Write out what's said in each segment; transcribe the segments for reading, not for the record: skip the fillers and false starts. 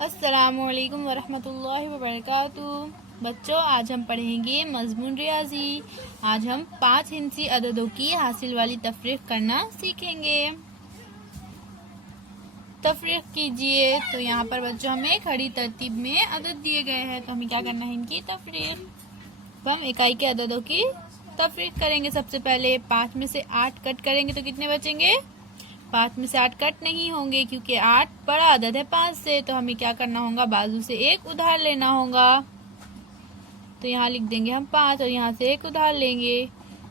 अस्सलामुअलैकुम वरहमतुल्लाहि वबरकातुहू। बच्चों, आज हम पढ़ेंगे मज़मून रियाजी। आज हम 5 हिंसी अददों की हासिल वाली तफरीक करना सीखेंगे। तफरीक कीजिए। तो यहाँ पर बच्चों हमें खड़ी तरतीब में अदद दिए गए हैं, तो हमें क्या करना है इनकी तफरीक। तो हम इकाई के अददों की तफरीक करेंगे। सबसे पहले 5 में से 8 कट करेंगे तो कितने बचेंगे? 5 में से 8 कट नहीं होंगे क्योंकि 8 बड़ा अदद है 5 से। तो हमें क्या करना होगा? बाजू से एक उधार लेना होगा। तो यहाँ लिख देंगे हम 5 और यहाँ से एक उधार लेंगे।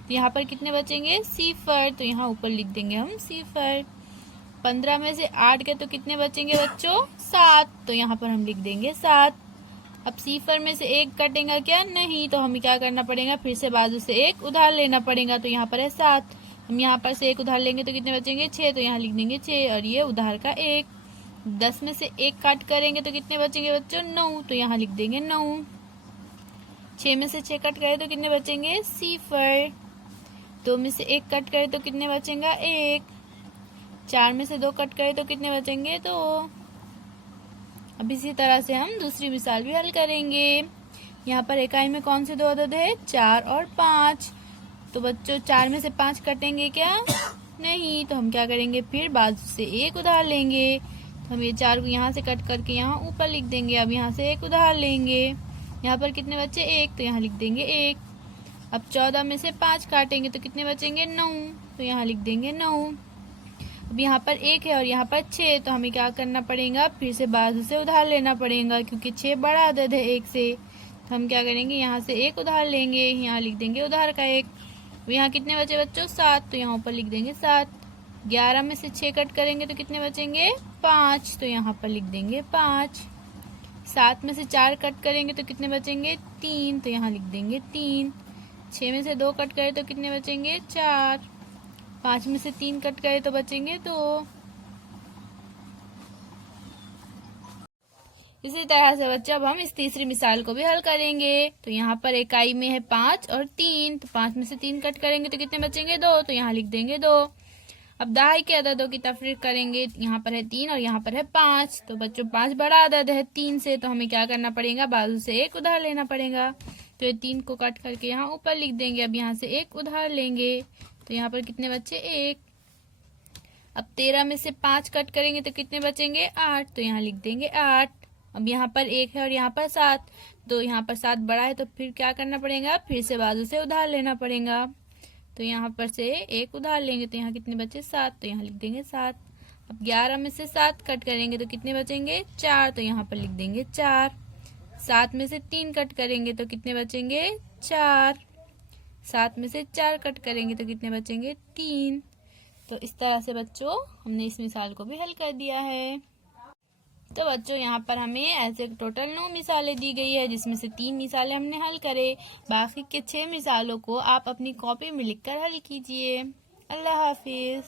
तो यहाँ पर कितने बचेंगे? सिफर। तो यहाँ ऊपर लिख देंगे हम सिफर। 15 में से 8 के तो कितने बचेंगे बच्चों? 7। तो यहाँ पर हम लिख देंगे 7। अब सिफर में से एक कटेगा क्या? नहीं। तो हमें क्या करना पड़ेगा? फिर से बाजू से एक उधार लेना पड़ेगा। तो यहाँ पर है 7। हम यहाँ पर से एक उधार लेंगे तो कितने बचेंगे? 6। तो यहाँ लिख देंगे 6 और ये उधार का 1। 10 में से एक काट करेंगे तो कितने बचेंगे बच्चों? 9। तो यहाँ लिख देंगे 9। 6 में से 6 कट करे तो कितने बचेंगे? सिफर। 2 में से एक कट करे तो कितने बचेगा? 1। 4 में से 2 कट करे तो कितने बचेंगे? 2। अब इसी तरह से हम दूसरी मिसाल भी हल करेंगे। यहाँ पर इकाई में कौन से दो अदद है? 4 और 5। तो बच्चों 4 में से 5 कटेंगे क्या? नहीं। तो हम क्या करेंगे? फिर बाजू से एक उधार लेंगे। तो हम ये 4 को यहाँ से कट करके यहाँ ऊपर लिख देंगे। अब यहाँ से एक उधार लेंगे। यहाँ पर कितने बचे? 1। तो यहाँ लिख देंगे 1। अब 14 में से 5 काटेंगे तो कितने बचेंगे? 9। तो यहाँ लिख देंगे 9। अब यहाँ पर 1 है और यहाँ पर 6। तो हमें क्या करना पड़ेगा? फिर से बाजू से उधार लेना पड़ेगा क्योंकि 6 बड़ा अदद है 1 से। तो हम क्या करेंगे? यहाँ से एक उधार लेंगे। यहाँ लिख देंगे उधार का 1। यहाँ कितने बचे बच्चों? 7। तो यहाँ ऊपर लिख देंगे 7। 11 में से 6 कट करेंगे तो कितने बचेंगे? 5। तो यहाँ पर लिख देंगे 5। 7 में से 4 कट करेंगे तो कितने बचेंगे? 3। तो यहाँ लिख देंगे 3। 6 में से 2 कट करें तो कितने बचेंगे? 4। 5 में से 3 कट करें तो बचेंगे 2। इसी तरह से बच्चों अब हम इस तीसरी मिसाल को भी हल करेंगे। तो यहाँ पर इकाई में है 5 और 3। तो 5 में से 3 कट करेंगे तो कितने बचेंगे? 2। तो यहाँ लिख देंगे 2। अब दहाई के अददों की तफरीक करेंगे। यहाँ पर है 3 और यहाँ पर है 5। तो बच्चों 5 बड़ा अदद है 3 से। तो हमें क्या करना पड़ेगा? बाजू से एक उधार लेना पड़ेगा। तो ये 3 को कट करके यहाँ ऊपर लिख देंगे। अब यहाँ से एक उधार लेंगे। तो यहाँ पर कितने बच्चे? 1। अब 13 में से 5 कट करेंगे तो कितने बचेंगे? 8। तो यहाँ लिख देंगे 8। अब यहाँ पर 1 है और यहाँ पर 7। तो यहाँ पर 7 बड़ा है तो फिर क्या करना पड़ेगा? फिर से बाजू से उधार लेना पड़ेगा। तो यहाँ पर से एक उधार लेंगे तो यहाँ कितने बचे? 7। तो यहाँ लिख देंगे 7। अब 11 में से 7 कट करेंगे तो कितने बचेंगे? 4। तो यहाँ पर लिख देंगे 4। 7 में से 3 कट करेंगे तो कितने बचेंगे? 4। 7 में से 4 कट करेंगे तो कितने बचेंगे? 3। तो इस तरह से बच्चों हमने इस मिसाल को भी हल कर दिया है। तो बच्चों यहाँ पर हमें ऐसे टोटल 9 मिसालें दी गई है, जिसमें से 3 मिसालें हमने हल करे। बाकी के 6 मिसालों को आप अपनी कॉपी में लिखकर हल कीजिए। अल्लाह हाफिज।